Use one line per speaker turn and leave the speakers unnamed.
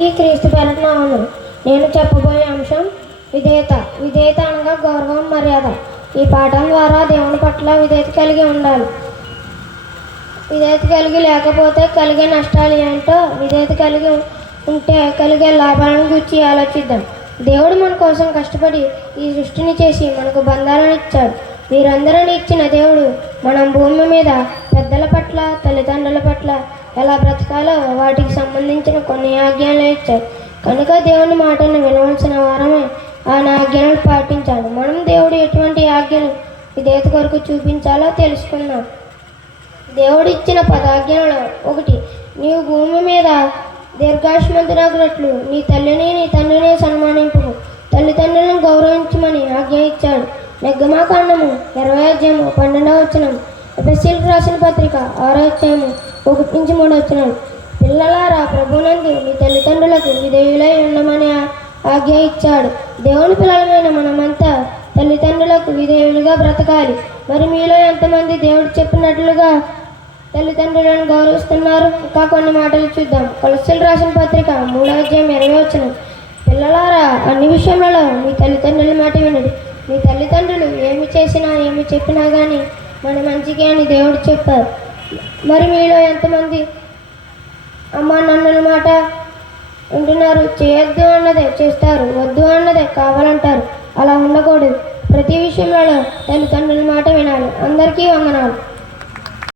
ఈ క్రీస్తు పెరట్నామను నేను చెప్పబోయే అంశం విధేయత. విధేయత అనగా గౌరవం మర్యాద. ఈ పాఠం ద్వారా దేవుని పట్ల విధేయత కలిగి ఉండాలి. విధేయత కలిగి లేకపోతే కలిగే నష్టాలు ఏంటో విధేయత కలిగి ఉంటే కలిగే లాభాలను గురించి ఆలోచిద్దాం. దేవుడు మన కోసం కష్టపడి ఈ సృష్టిని చేసి మనకు బంధాలను ఇచ్చాడు. వీరందరిని ఇచ్చిన దేవుడు మనం భూమి మీద పెద్దల పట్ల తల్లిదండ్రుల పట్ల ఎలా బ్రతకాలో వాటికి సంబంధించిన కొన్ని ఆజ్ఞలు ఇచ్చాడు కనుక దేవుని మాటను వినవలసిన వారమే ఆయన ఆజ్ఞలను పాటించాలి. మనం దేవుడు ఎటువంటి ఆజ్ఞలు విధేయత కొరకు చూపించాలో తెలుసుకుందాం. దేవుడిచ్చిన పదాజ్ఞలలో ఒకటి నీవు భూమి మీద దీర్ఘాయుష్మంతునగినట్లు నీ తల్లిని నీ తండ్రిని సన్మానింపు తల్లిదండ్రులను గౌరవించమని ఆజ్ఞ ఇచ్చాడు. నెగ్గమాకాండము ఇరవై అధ్యాయము పన్నెండవ వచనం. ఎఫ్ఎస్సీలకు రాసిన పత్రిక ఆరో అధ్యాయము ఒకటి నుంచి మూడు వచనాలు పిల్లలారా ప్రభునందు మీ తల్లిదండ్రులకు విధేయులై ఉండమని ఆజ్ఞ ఇచ్చాడు. దేవుని పిల్లలమైన మనమంతా తల్లిదండ్రులకు విధేయులుగా బ్రతకాలి. మరి మీలో ఎంతమంది దేవుడు చెప్పినట్లుగా తల్లిదండ్రులను గౌరవిస్తున్నారు? ఇంకా కొన్ని మాటలు చూద్దాం. కొలసలు రాసిన పత్రిక మూడో అధ్యాయం ఇరవై వచ్చిన పిల్లలారా అన్ని విషయములలో మీ తల్లిదండ్రుల మాట వినండి. మీ తల్లిదండ్రులు ఏమి చేసినా ఏమి చెప్పినా కానీ మన మంచికి అని దేవుడు చెప్పారు. మరి మీలో ఎంతమంది అమ్మ నన్నుల మాట ఉంటున్నారు చేయొద్దు అన్నదే చేస్తారు. వద్దు అన్నదే కావాలంటారు. అలా ఉండకూడదు. ప్రతి విషయంలో తల్లిదండ్రుల మాట వినాలి. అందరికీ వందనాలు.